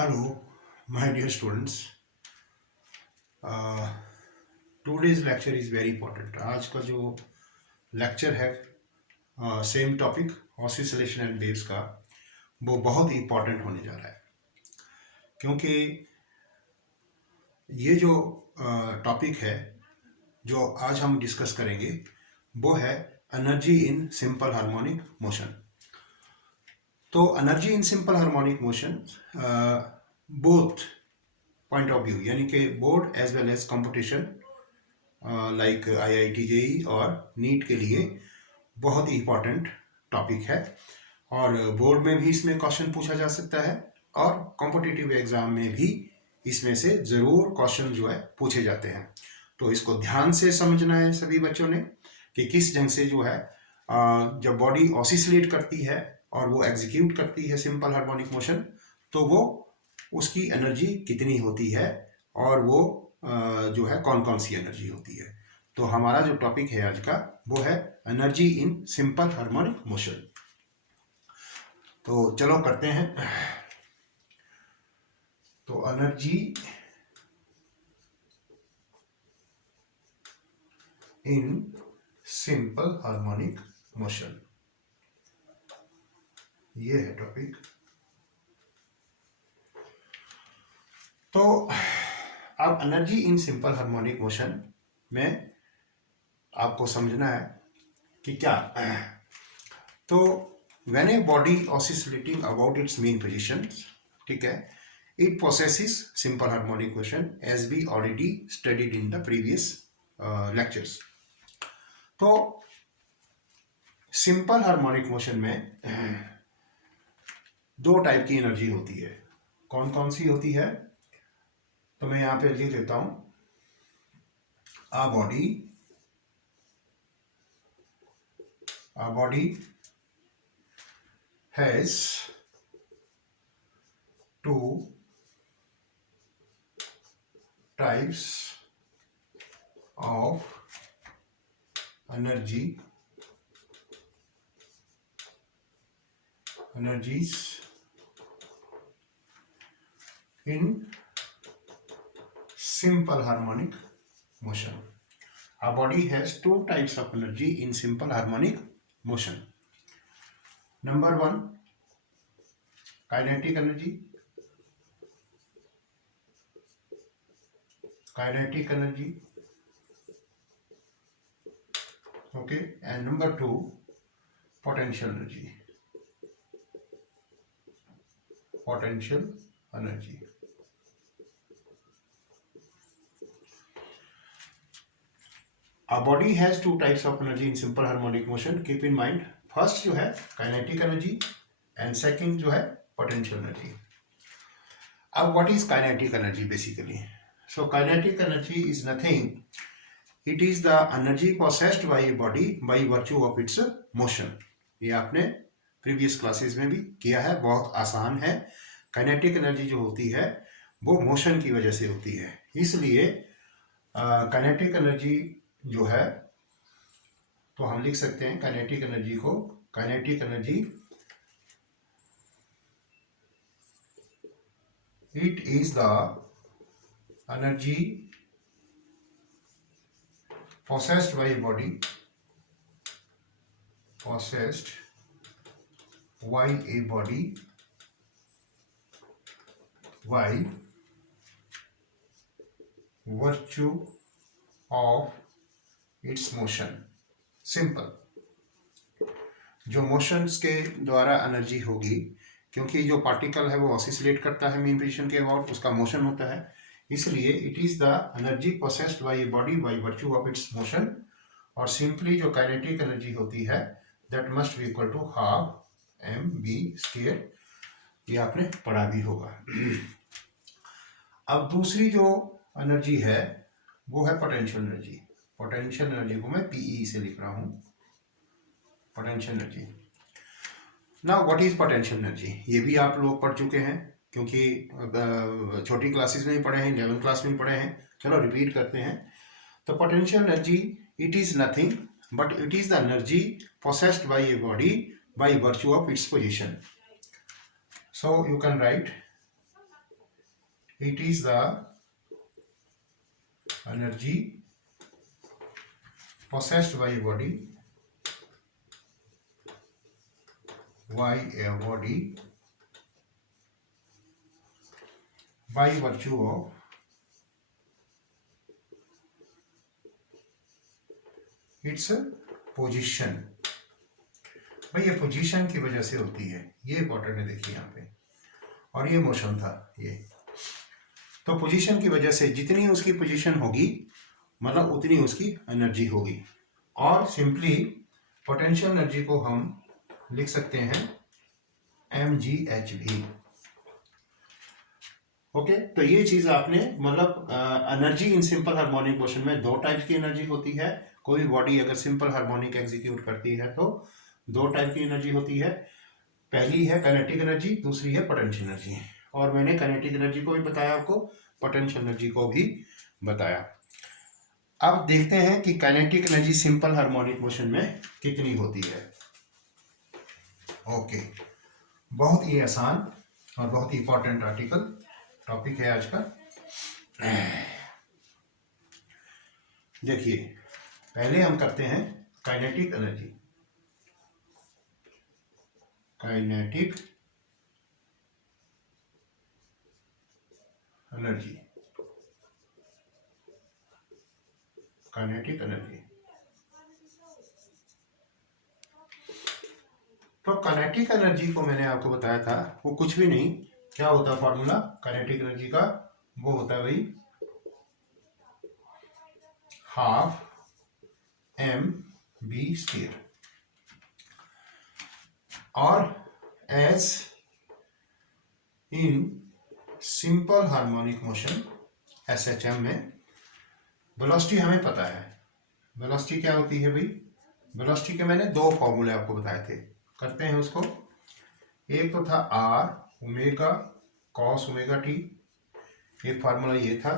Hello, my dear students. Today's lecture is very important. आज का जो लेक्चर है same topic oscillation and waves का, वो बहुत इंपॉर्टेंट होने जा रहा है, क्योंकि ये जो टॉपिक है जो आज हम डिस्कस करेंगे वो है energy in simple harmonic motion. तो energy in simple harmonic motion both point of view, यानी कि board as well as competition like IIT JEE और नीट के लिए बहुत ही इम्पॉर्टेंट टॉपिक है। और बोर्ड में भी इसमें क्वेश्चन पूछा जा सकता है और कॉम्पिटिटिव एग्जाम में भी इसमें से ज़रूर क्वेश्चन जो है पूछे जाते हैं। तो इसको ध्यान से समझना है सभी बच्चों ने कि किस ढंग से जो है जब बॉडी ऑसिलेट करती है और वो एग्जीक्यूट करती है सिंपल हार्मोनिक मोशन, तो वो उसकी एनर्जी कितनी होती है और वो जो है कौन कौन सी एनर्जी होती है। तो हमारा जो टॉपिक है आज का वो है energy in simple harmonic motion. तो चलो करते हैं। तो energy in simple harmonic motion, ये है टॉपिक। तो अब energy in simple harmonic motion में आपको समझना है कि क्या। तो when a body oscillating about its mean position, ठीक है, it possesses simple harmonic motion as we already studied in the previous lectures. तो सिंपल हार्मोनिक मोशन में दो टाइप की एनर्जी होती है। कौन कौन सी होती है? तो मैं यहां पे लिख देता हूं, a body has two types of energies in simple harmonic motion. Our body has two types of energy in simple harmonic motion. Number one, kinetic energy. Okay, and number two, potential energy. Our body has two types of energy in simple harmonic motion. Keep in mind, first जो है kinetic energy and second जो है potential energy. अब what is kinetic energy basically? So kinetic energy is nothing. It is the energy possessed by a body by virtue of its motion. ये आपने previous classes में भी किया है, बहुत आसान है। काइनेटिक एनर्जी जो होती है वो मोशन की वजह से होती है, इसलिए काइनेटिक एनर्जी जो है, तो हम लिख सकते हैं काइनेटिक एनर्जी को, kinetic energy it is the energy possessed by a body, by virtue of its motion. Simple, जो मोशंस के द्वारा एनर्जी होगी, क्योंकि जो पार्टिकल है वो ऑसिलेट करता है मेन पोजीशन के अबाउट, उसका मोशन होता है, इसलिए it is the energy possessed by a body by virtue of its motion. और सिंपली जो काइनेटिक एनर्जी होती है that must be equal to half mv²। ये आपने पढ़ा भी होगा। अब दूसरी जो एनर्जी है वो है पोटेंशियल एनर्जी। पोटेंशियल एनर्जी को मैं PE से लिख रहा हूं, potential energy. Now what is potential energy? ये भी आप लोग पढ़ चुके हैं, क्योंकि छोटी क्लासेस में ही पढ़े हैं, 11th क्लास में ही पढ़े हैं। चलो रिपीट करते हैं। तो potential energy it is nothing but it is the energy possessed by a body by virtue of its position. So you can write it is the energy possessed by a body by virtue of its position. भाई ये position की वजह से होती है, ये important है, देखिए यहाँ पे। और ये मोशन था ये, तो पोजीशन की वजह से जितनी उसकी पोजीशन होगी मतलब उतनी उसकी एनर्जी होगी। और सिंपली पोटेंशियल एनर्जी को हम लिख सकते हैं mgh। ओके, तो ये चीज आपने मतलब energy in simple harmonic motion में दो टाइप की एनर्जी होती है। कोई बॉडी अगर सिंपल हार्मोनिक एग्जीक्यूट करती है तो दो टाइप की एनर्जी होती है। पहली है काइनेटिक एनर्जी, दूसरी है पोटेंशियल एनर्जी। और मैंने काइनेटिक एनर्जी को भी बताया आपको, पोटेंशियल एनर्जी को भी बताया। अब देखते हैं कि kinetic energy simple harmonic motion में कितनी होती है। ओके, बहुत ही आसान और बहुत ही इंपॉर्टेंट टॉपिक है आज का। देखिए, पहले हम करते हैं kinetic energy. Kinetic energy, kinetic energy. तो काइनेटिक एनर्जी को मैंने आपको बताया था, वो कुछ भी नहीं, क्या होता है फॉर्मूला काइनेटिक एनर्जी का, वो होता है भाई हाफ mv²। और as in simple harmonic motion SHM में वेलोसिटी हमें पता है। वेलोसिटी क्या होती है भाई, वेलोसिटी के मैंने दो फॉर्मूले आपको बताए थे, करते हैं उसको। एक तो था r omega cos omega T, एक फार्मूला ये था।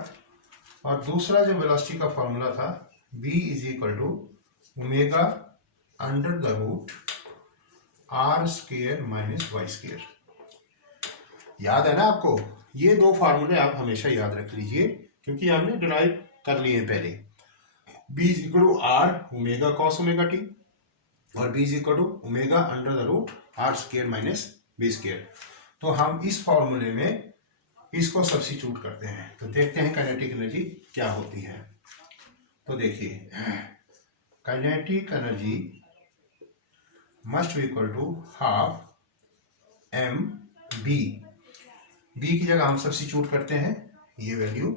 और दूसरा जो वेलोसिटी का फार्मूला था v is equal to omega under the root r² minus y²। याद है ना आपको, ये दो फार्मूले आप हमेशा याद रख लीजिए क्योंकि हमने डिराइव कर लिए हैं पहले। b is equal to r omega cos omega T और b is equal to omega under the root r² minus b²। तो हम इस फॉर्मूले में इसको सब्स्टिट्यूट करते हैं, तो देखते हैं काइनेटिक एनर्जी क्या होती है। तो देखिए, kinetic energy must be equal to half mb। b की जगह हम सब्स्टिट्यूट करते हैं ये वैल्यू,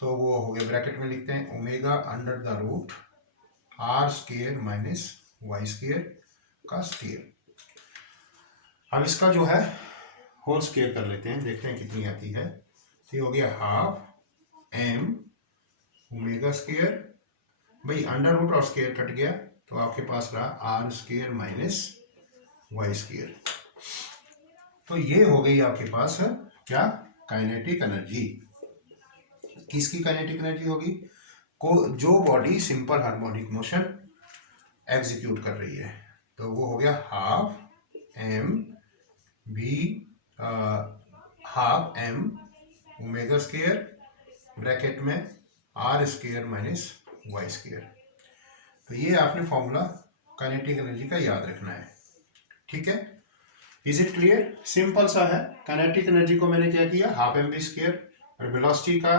तो वो हो गया, ब्रैकेट में लिखते हैं omega under the root r² minus y² का स्क्वायर। अब इसका जो है होल स्क्वायर कर लेते हैं, देखते हैं कितनी आती है। तो ये हो गया हाफ m ओमेगा², भाई अंडर रूट और स्क्वायर कट गया तो आपके पास रहा r² माइनस y²। तो ये हो गई आपके पास क्या, काइनेटिक एनर्जी। किसकी काइनेटिक एनर्जी होगी, को जो body simple harmonic motion execute कर रही है। तो वो हो गया हाफ m ओमेगा² ब्रैकेट में r² माइनस y²। तो ये आपने फॉर्मूला काइनेटिक एनर्जी का याद रखना है, ठीक है। इज इट क्लियर, सिंपल सा है। काइनेटिक एनर्जी को मैंने क्या किया, हाफ mv² और वेलोसिटी का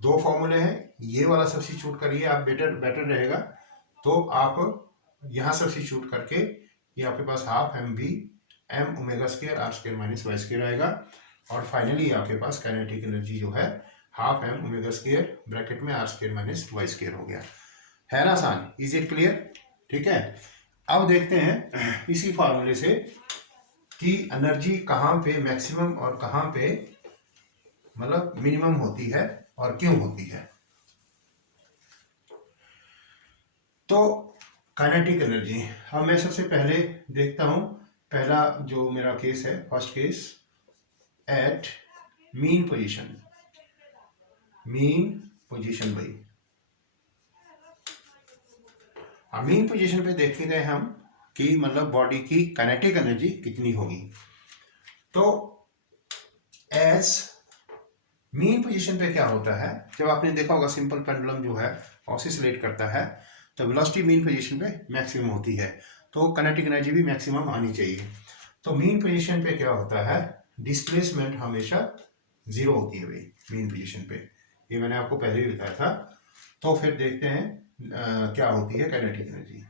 दो फॉर्मूले हैं, ये वाला सब्स्टिट्यूट करिए आप, बेटर रहेगा। तो आप यहाँ सब्स्टिट्यूट करके ये आपके पास half m omega r² minus y² आएगा। और फाइनली आपके पास काइनेटिक एनर्जी जो है हाफ m ओमेगा² ब्रैकेट में r² माइनस y² हो गया। है ना आसान, इज इट क्लियर, ठीक है। अब देखते हैं इसी फार्मूले से कि एनर्जी कहाँ पे मैक्सिमम और कहाँ पे मतलब मिनिमम होती है और क्यों होती है। तो काइनेटिक एनर्जी, अब मैं सबसे पहले देखता हूं, पहला जो मेरा केस है, first case at mean position. भाई मीन पोजीशन पे देखते हैं हम कि मतलब बॉडी की काइनेटिक एनर्जी कितनी होगी। तो एज मीन पोजीशन पे क्या होता है, जब आपने देखा होगा सिंपल पेंडुलम जो है ऑसिलेट करता है तो वेलोसिटी मीन पोजीशन पे मैक्सिमम होती है, तो काइनेटिक एनर्जी भी मैक्सिमम आनी चाहिए। तो मीन पोजीशन पे क्या होता है, डिस्प्लेसमेंट हमेशा जीरो होती है भाई मीन पोजीशन पे, ये मैंने आपको पहले भी बताया था। तो फिर देखते हैं क्या होती है काइनेटिक एनर्जी।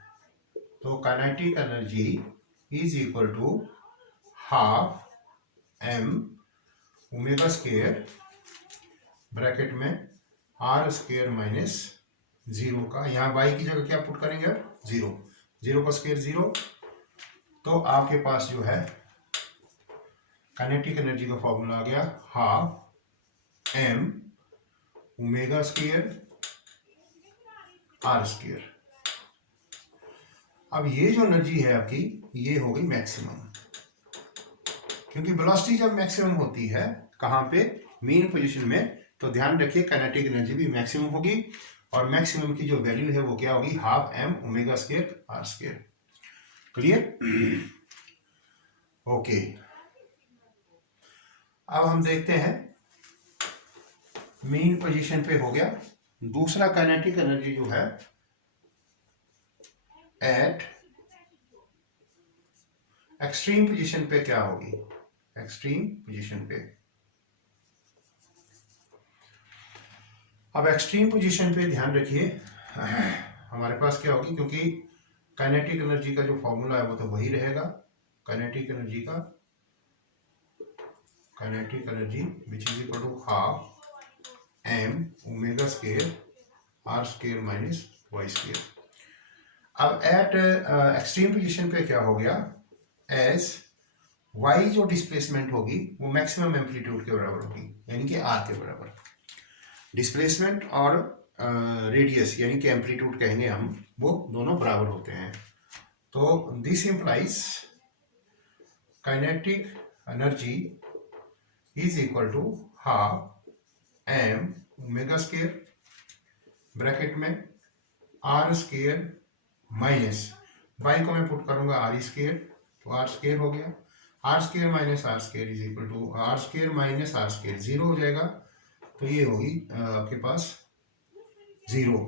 तो kinetic energy is equal to half M omega square bracket में आर स्क्वायर माइनस जीरो का, यहाँ वाई की जगह क्या पुट करेंगे अब, जीरो, जीरो का स्क्वायर जीरो, तो आपके पास जो है काइनेटिक एनर्जी का फॉर्मूला आ गया half M omega square R square. अब ये जो एनर्जी है आपकी ये हो गई मैक्सिमम, क्योंकि वेलोसिटी जब मैक्सिमम होती है कहाँ पे, मीन पोजीशन में, तो ध्यान रखिए काइनेटिक एनर्जी भी मैक्सिमम होगी, और मैक्सिमम की जो वैल्यू है वो क्या होगी, half M omega square R square. Clear? Okay, अब हम देखते हैं मीन पोजीशन पे हो गया। दूसरा काइनेटिक एनर्जी जो है एट एक्सट्रीम पोजीशन पे क्या होगी, एक्सट्रीम पोजीशन पे। अब एक्सट्रीम पोजीशन पे ध्यान रखिए हमारे पास क्या होगी, क्योंकि काइनेटिक एनर्जी का जो फॉर्मूला है वो तो वही रहेगा, काइनेटिक एनर्जी का, kinetic energy which is equal to half M omega square R square minus Y square. अब एट एक्सट्रीम पोजीशन पे क्या हो गया, एज वाई जो डिस्प्लेसमेंट होगी वो मैक्सिमम एम्पलीट्यूड के बराबर होगी, यानी कि आर के बराबर। डिस्प्लेसमेंट और रेडियस यानी कि एम्पलीट्यूड कहेंगे हम, वो दोनों बराबर होते हैं। तो this implies kinetic energy is equal to half M omega square bracket में आर स्क्वायर माइनस वाई को मैं पुट करूंगा आर स्क्वायर, तो आर स्क्वायर हो गया, R square minus R square is equal to R square minus R square, zero हो जाएगा, तो ये होगी आपके पास जीरो,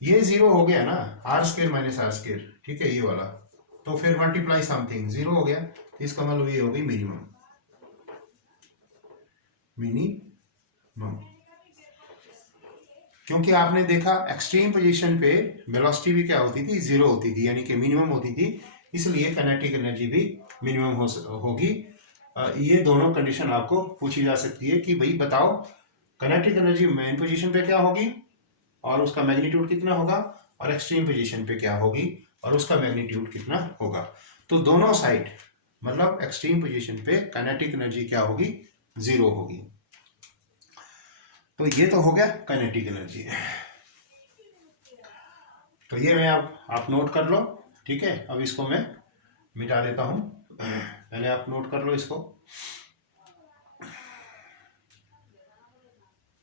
ये जीरो हो गया ना, R square minus R square, ठीक है, ये वाला, तो फिर मल्टीप्लाई समथिंग जीरो हो गया, इसका मतलब ये होगी मिनिमम, मिनिमम। क्योंकि आपने देखा एक्सट्रीम पोजीशन पे वेलोसिटी भी क्या होती थी, जीरो होती थी, यानी कि मिनिमम होती थी, इसलिए काइनेटिक एनर्जी भी मिनिमम होगी। ये दोनों कंडीशन आपको पूछी जा सकती है कि भाई बताओ काइनेटिक एनर्जी मेन पोजीशन पे क्या होगी और उसका मैग्नीट्यूड कितना होगा, और एक्सट्रीम पोजीशन पे क्या होगी और उसका मैग्नीट्यूड कितना होगा। तो दोनों साइड मतलब एक्सट्रीम पोजीशन पे काइनेटिक एनर्जी क्या होगी, जीरो होगी। तो ये तो हो गया काइनेटिक एनर्जी। तो ये मैं आप नोट कर लो, ठीक है। अब इसको मैं मिटा देता हूं, पहले आप नोट कर लो इसको।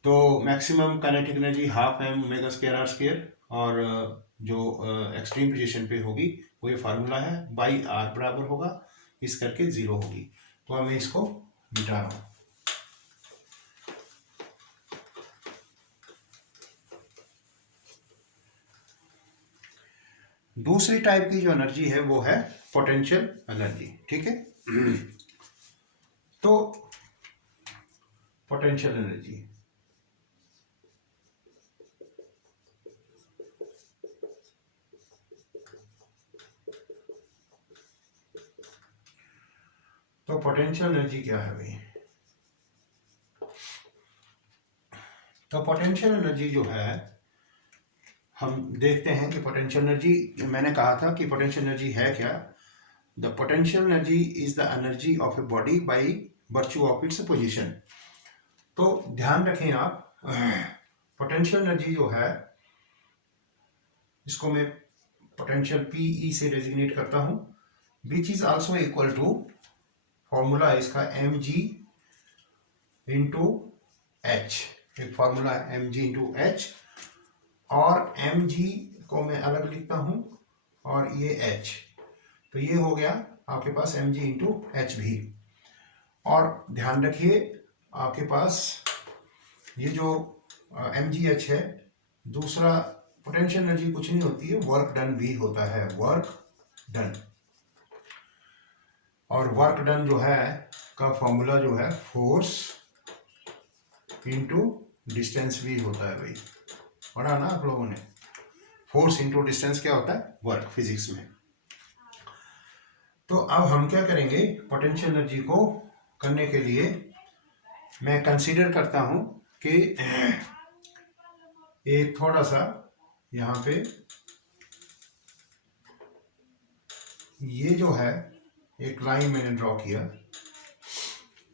तो maximum kinetic energy half M omega square R square, और जो एक्सट्रीम पोजीशन पे होगी वो ये फार्मूला है, बाई आर बराबर होगा इस करके जीरो होगी। तो अब मैं इसको मिटा रहा हूं। दूसरी टाइप की जो एनर्जी है वो है पोटेंशियल एनर्जी, ठीक है। तो पोटेंशियल एनर्जी, तो पोटेंशियल एनर्जी क्या है भाई, तो पोटेंशियल एनर्जी जो है हम देखते हैं कि पोटेंशियल एनर्जी, मैंने कहा था कि पोटेंशियल एनर्जी है क्या। The potential energy is the energy of A body by virtue of its position. तो ध्यान रखें आप, पोटेंशियल एनर्जी जो है इसको मैं पोटेंशियल पीई से डेजिग्नेट करता हूं, which is also equal to, formula है इसका एम जी इंटू एच, एक फॉर्मूला है एम जी इंटू एच, और एम जी को मैं अलग लिखता हूं और ये एच, तो ये हो गया आपके पास एम जी इंटू एच भी। और ध्यान रखिए आपके पास ये जो mgh है, दूसरा पोटेंशियल एनर्जी कुछ नहीं होती है, वर्क डन भी होता है, वर्क डन। और वर्क डन जो है का फॉर्मूला जो है फोर्स इंटू डिस्टेंस भी होता है भाई, पढ़ा ना आप लोगों ने। फोर्स इंटू डिस्टेंस क्या होता है, वर्क, फिजिक्स में। तो अब हम क्या करेंगे, पोटेंशियल एनर्जी को करने के लिए मैं कंसीडर करता हूं कि एक थोड़ा सा यहाँ पे ये जो है एक लाइन मैंने ड्रॉ किया,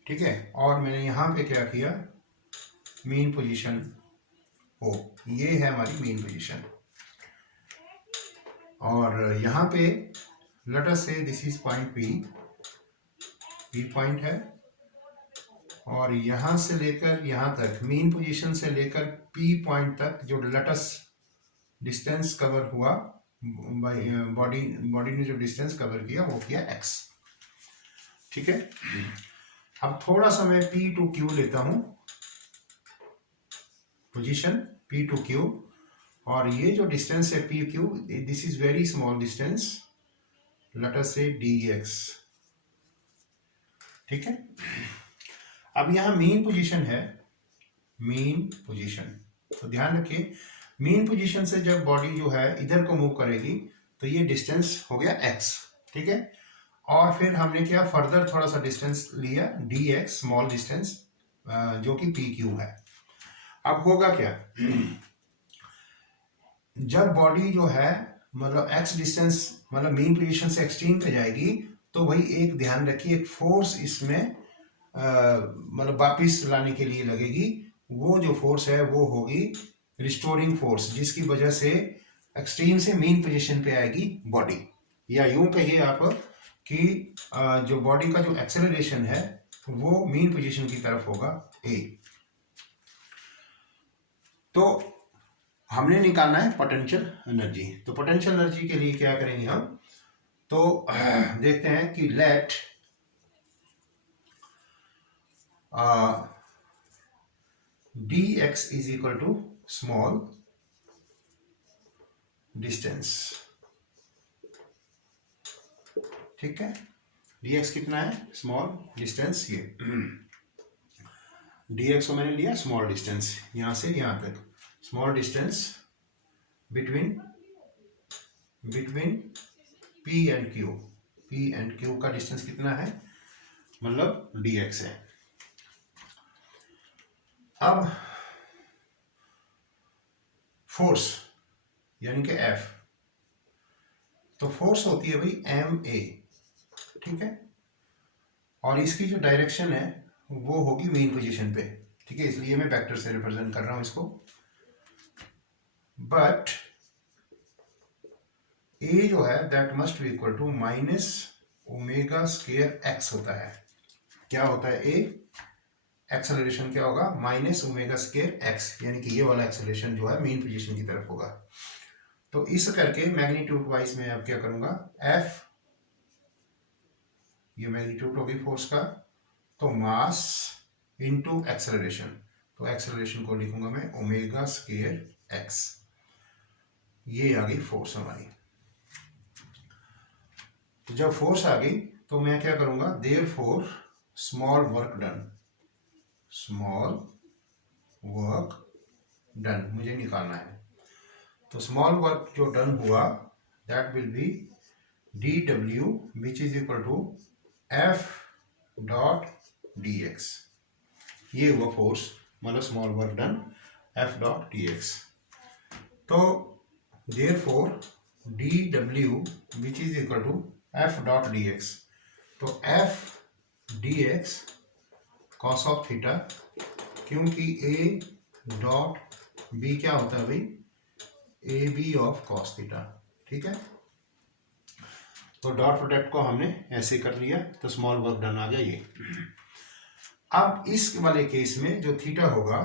ठीक है, और मैंने यहाँ पे क्या किया, मीन पोजीशन ओ, ये है हमारी मीन पोजीशन, और यहाँ पे लेट अस से this is point P point है, और यहाँ से लेकर यहाँ तक, मीन पोजीशन से लेकर पी पॉइंट तक जो लेट अस डिस्टेंस कवर हुआ, बॉडी ने जो डिस्टेंस कवर किया वो किया x, ठीक है। अब थोड़ा सा मैं P टू Q लेता हूं, पोजीशन P टू Q, और ये जो डिस्टेंस है P Q, this is very small distance, let us से dx, ठीक है। अब यहाँ मीन पोजीशन है, मीन पोजीशन, तो ध्यान रखिए मीन पोजीशन से जब बॉडी जो है इधर को मूव करेगी तो ये डिस्टेंस हो गया x, ठीक है। और फिर हमने क्या, फर्दर थोड़ा सा डिस्टेंस लिया dx, स्मॉल डिस्टेंस, जो कि pq है। अब होगा क्या, जब बॉडी जो है मतलब x डिस्टेंस, मतलब मीन पोजीशन से एक्सट्रीम पे जाएगी, तो वही एक ध्यान रखिए, एक फोर्स इसमें मतलब वापिस लाने के लिए लगेगी। वो जो फोर्स है वो होगी रिस्टोरिंग फोर्स, जिसकी वजह से एक्सट्रीम से मीन पोजीशन पे आएगी बॉडी, या यूं कहिए आप कि जो बॉडी का जो एक्सेलरेशन है वो मीन पोजीशन की तरफ होगा a। तो हमने निकालना है पोटेंशियल एनर्जी, तो पोटेंशियल एनर्जी के लिए क्या करेंगे हम, तो देखते हैं कि let dx is equal to small distance, ठीक है। dx कितना है, स्मॉल डिस्टेंस, ये dx को मैंने लिया स्मॉल डिस्टेंस, यहां से यहां तक, small distance between p and q का डिस्टेंस कितना है, मतलब dx है। अब फोर्स यानी कि F, तो फोर्स होती है भाई ma, ठीक है, और इसकी जो डायरेक्शन है वो होगी मीन पोजीशन पे, ठीक है, इसलिए मैं वेक्टर से रिप्रेजेंट कर रहा हूं इसको। बट a जो है that must be equal to minus omega square x होता है। क्या होता है a, एक्सेलरेशन क्या होगा, माइनस ओमेगा स्क्वायर x, यानी कि ये वाला एक्सेलरेशन जो है मीन पोजीशन की तरफ होगा। तो इस करके मैग्नीट्यूड वाइज में अब क्या करूंगा, F, ये मैग्नीट्यूड होगी फोर्स का, तो मास इनटू एक्सेलरेशन, तो एक्सेलरेशन को लिखूंगा मैं ओमेगा स्क्वायर x, ये आ गई फोर्स हमारी। तो जब फोर्स आ गई तो मैं क्या करूंगा, therefore small work done, small work done मुझे निकालना है। तो स्मॉल वर्क जो डन हुआ that will be dw which is equal to f dot dx, ये हुआ फोर्स, मतलब small work done f dot dx। तो therefore dw which is equal to f dot dx, तो f dx cos of theta, क्योंकि a dot b क्या होता है भाई, A B of cos theta, ठीक है। तो डॉट प्रोडक्ट को हमने ऐसे कर लिया, तो स्मॉल वर्क डन आ गया ये। अब इस वाले केस में जो थीटा होगा,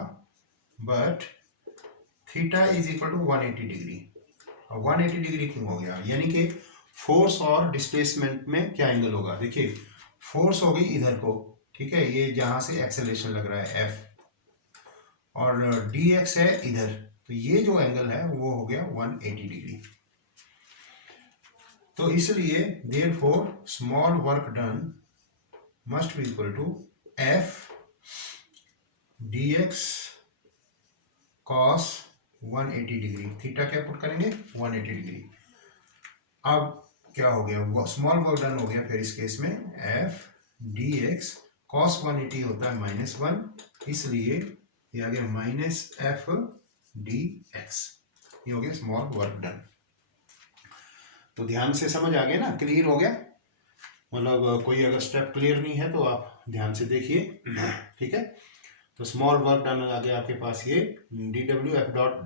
but theta is equal to 180 degree, 180 degree क्यों हो गया, यानी कि फोर्स और डिस्प्लेसमेंट में क्या एंगल होगा, देखिए फोर्स होगी इधर को, ठीक है, ये जहां से एक्सेलरेशन लग रहा है F, और dx है इधर, तो ये जो एंगल है वो हो गया 180 डिग्री। तो इसलिए therefore small work done must be equal to F dx cos 180 degree. Theta क्या पुट करेंगे? 180 डिग्री। अब क्या हो गया? स्मॉल वर्क डन हो गया। फिर इस केस में F dx cos 180 होता है -1, इसलिए ये आ गया -F dx। ये हो गया स्मॉल वर्क डन। तो ध्यान से समझ आ गया ना? क्लियर हो गया? मतलब कोई अगर स्टेप क्लियर नहीं है तो आप ध्यान से देखिए। ठीक है, तो स्मॉल वर्क डन आ गया आपके पास ये dw f डॉट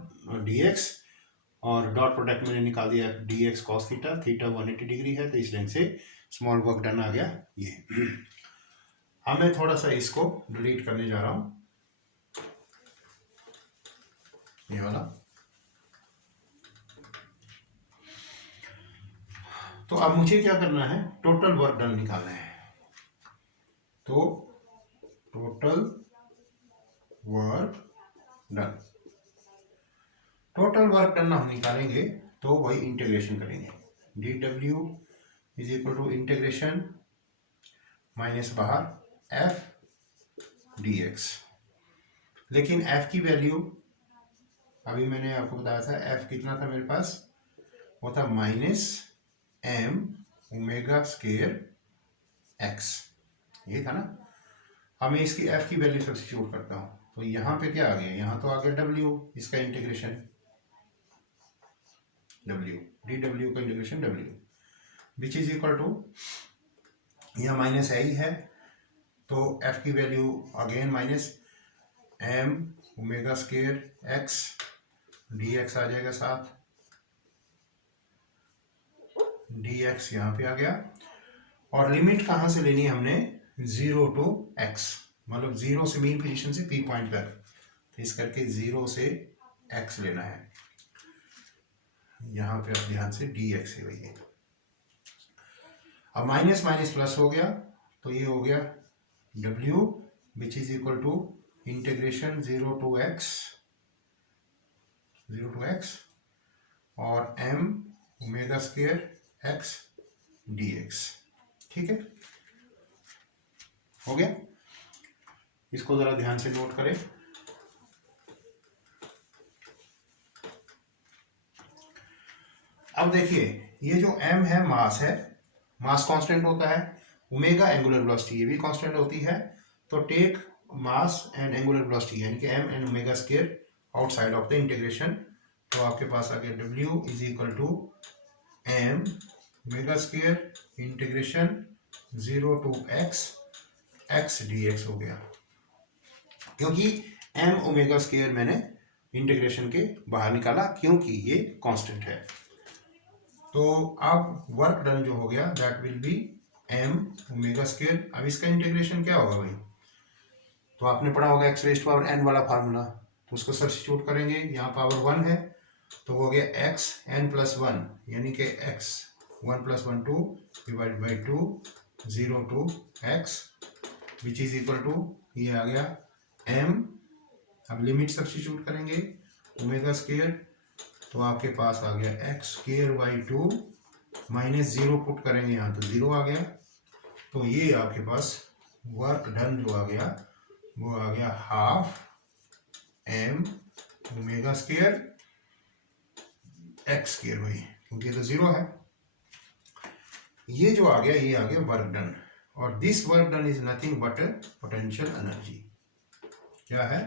dx, और डॉट प्रोडक्ट मैंने निकाल दिया dx cos theta, theta 180 degree है, तो इस लाइन से स्मॉल वर्क डन आ गया ये। अब मैं थोड़ा सा इसको डिलीट करने जा रहा हूं, ये वाला। तो अब मुझे क्या करना है? टोटल वर्क डन निकालना है। तो total work done, total work done हम निकालेंगे तो वही इंटीग्रेशन करेंगे। dw is equal to integration minus बाहर f dx। लेकिन f की वैल्यू अभी मैंने आपको बताया था, f कितना था मेरे पास? वो था -m ओमेगा स्क्वायर x, ये था ना। अब मैं इसकी f की वैल्यू सब्स्टिट्यूट करता हूँ, तो यहाँ पे क्या आ गया? यहाँ तो आ गया w, इसका इंटीग्रेशन w, dw का integration w, which is equal to, यहाँ माइनस है ही है, तो f की value again -m omega square x dx आ जाएगा, साथ dx यहाँ पे आ गया। और लिमिट कहाँ से लेनी है हमने? 0 to x, मतलब 0 से मेन पोजीशन से p पॉइंट तक, तो इस करके 0 से x लेना है। यहाँ पे आप ध्यान से dx है वही। अब माइनस माइनस प्लस हो गया, तो ये हो गया w which is equal to integration 0 to x और m omega square x dx। ठीक है, हो गया? इसको जरा ध्यान से नोट करें। अब देखिए, ये जो m है मास है, मास कांस्टेंट होता है, ओमेगा एंगुलर वेलोसिटी ये भी कांस्टेंट होती है। तो take mass and angular velocity यानी कि m एंड omega square outside of the integration, तो आपके पास आ गया w is equal to m omega square integration 0 to x dx हो गया, क्योंकि m ओमेगा स्क्वायर मैंने इंटीग्रेशन के बाहर निकाला क्योंकि ये कांस्टेंट है। तो अब वर्क डन जो हो गया that will B m omega square. अब इसका इंटीग्रेशन क्या होगा भाई? तो आपने पढ़ा होगा x raise to power n वाला फार्मूला, तो उसको सब्स्टिट्यूट करेंगे। यहाँ पावर 1 है तो हो गया x n प्लस 1 यानी कि x 1 plus 1 2 divide by 2 0 to x which is equal to, ये आ गया m। अब लिमिट सब्स्टिट्यूट करेंगे ओमेगा स्क्वायर, तो आपके पास आ गया X square by 2 minus 0 put करेंगे यहाँ तो 0 आ गया। तो ये आपके पास वर्क डन जो आ गया वो आ गया half m omega square x square by, क्योंकि तो 0 है। ये जो आ गया ये आ गया वर्क डन, और this work done is nothing but potential energy. क्या है?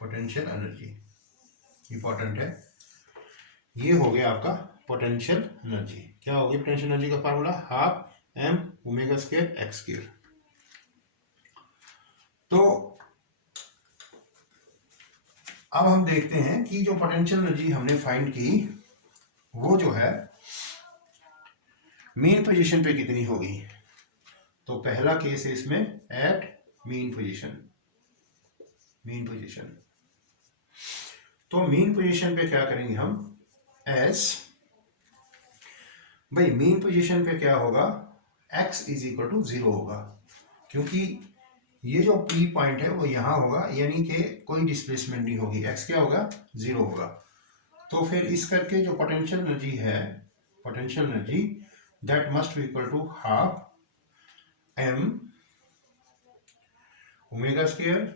पोटेंशियल एनर्जी, इंपॉर्टेंट है। ये हो गया आपका पोटेंशियल एनर्जी। क्या हो गया पोटेंशियल एनर्जी का formula? Half m omega square x square. तो अब हम देखते हैं कि जो पोटेंशियल एनर्जी हमने फाइंड की वो जो है मेन पोजीशन पे कितनी होगी। तो पहला केस है इसमें at mean position. Mean position, तो मेन पोजीशन पे क्या करेंगे हम? एस भाई मेन पोजीशन पे क्या होगा? x इज इक्वल टू 0 होगा, क्योंकि ये जो P पॉइंट है वो यहाँ होगा, यानी कि कोई डिस्प्लेसमेंट नहीं होगी, x क्या होगा, 0 होगा। तो फिर इस करके जो पोटेंशियल एनर्जी है, potential energy that must be equal to half m omega square,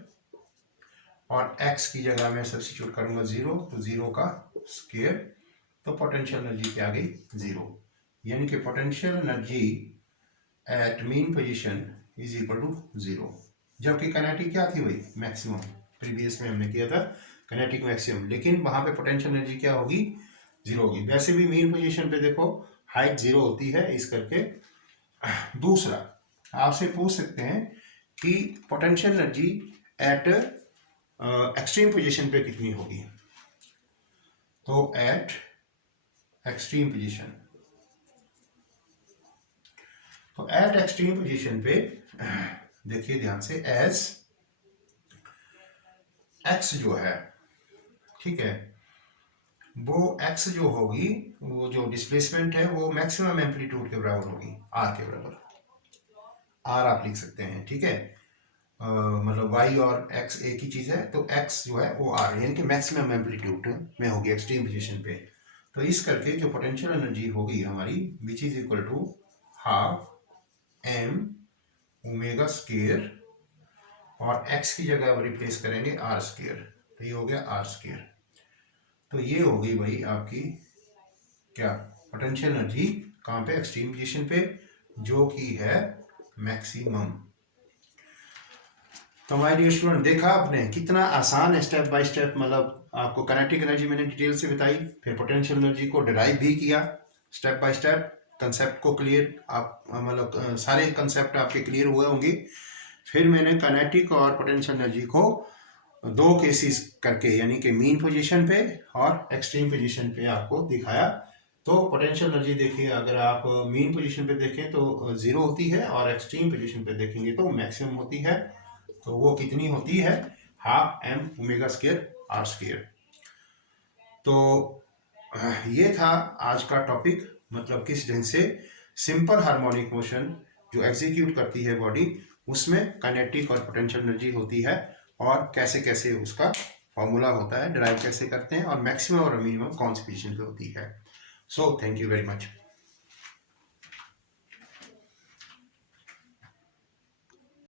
और x की जगह मैं सब्स्टिट्यूट करूंगा 0, तो 0 का स्क्वायर, तो पोटेंशियल एनर्जी क्या आ गई, 0। यानी कि potential energy at mean position is equal to 0। जबकि काइनेटिक क्या थी भाई, मैक्सिमम। प्रीवियस में हमने किया था काइनेटिक मैक्सिमम, लेकिन वहां पे पोटेंशियल एनर्जी क्या होगी, 0 होगी। वैसे भी मीन पोजीशन पे देखो हाइट 0 होती है, इस करके। दूसरा आपसे पूछ सकते हैं कि potential energy eight extreme position पे कितनी होगी। तो एट एक्सट्रीम पोजीशन, तो एट एक्सट्रीम पोजीशन पे देखिए ध्यान से, एज एक्स जो है, ठीक है, वो एक्स जो होगी, वो जो डिस्प्लेसमेंट है वो मैक्सिमम एम्पलीट्यूड के बराबर होगी, आर के बराबर। आर आप लिख सकते हैं, ठीक है। मतलब वाई और एक्स एक ही चीज है, तो एक्स जो है वो आर, यानी कि मैक्सिमम एम्पलीट्यूड में होगी एक्सट्रीम पोजीशन पे। तो इस करके जो पोटेंशियल एनर्जी होगी हमारी, which is equal to half M omega square, और x की जगह रिप्लेस करेंगे आर स्क्वायर, तो ये हो गया आर स्क्वायर। तो ये हो गई भाई आपकी क्या, पोटेंशियल एनर्जी कहाँ पे, एक्सट्रीम पोजीशन पे, जो कि है मैक्सिमम। तो माय डियर स्टूडेंट, देखा आपने कितना आसान है, स्टेप बाय स्टेप। मतलब आपको काइनेटिक एनर्जी मैंने डिटेल से बताई, फिर पोटेंशियल एनर्जी को डिराइव भी किया स्टेप बाय स्टेप, कंसेप्ट को क्लियर, आप मतलब सारे कंसेप्ट आपके क्लियर हुए होंगे। फिर मैंने काइनेटिक और पोटेंशियल एनर्जी को दो केसेस करके, यानी कि मीन पोजीशन पे और एक्सट्रीम पोजीशन पे आपको दिखाया। तो पोटेंशियल एनर्जी देखिए, अगर आप मीन पोजीशन पे देखें तो 0 होती है, और एक्सट्रीम पोजीशन पे देखेंगे तो मैक्सिमम होती है। तो वो कितनी होती है, half M omega square R square. तो ये था आज का टॉपिक, मतलब किस ढंग से सिंपल हार्मोनिक मोशन जो एग्जीक्यूट करती है बॉडी, उसमें काइनेटिक और पोटेंशियल एनर्जी होती है, और कैसे कैसे उसका फॉर्मूला होता है, डिराइव कैसे करते हैं, और मैक्सिमम और मिनिमम कौन सी पोजीशन पे होती है। So thank you very much.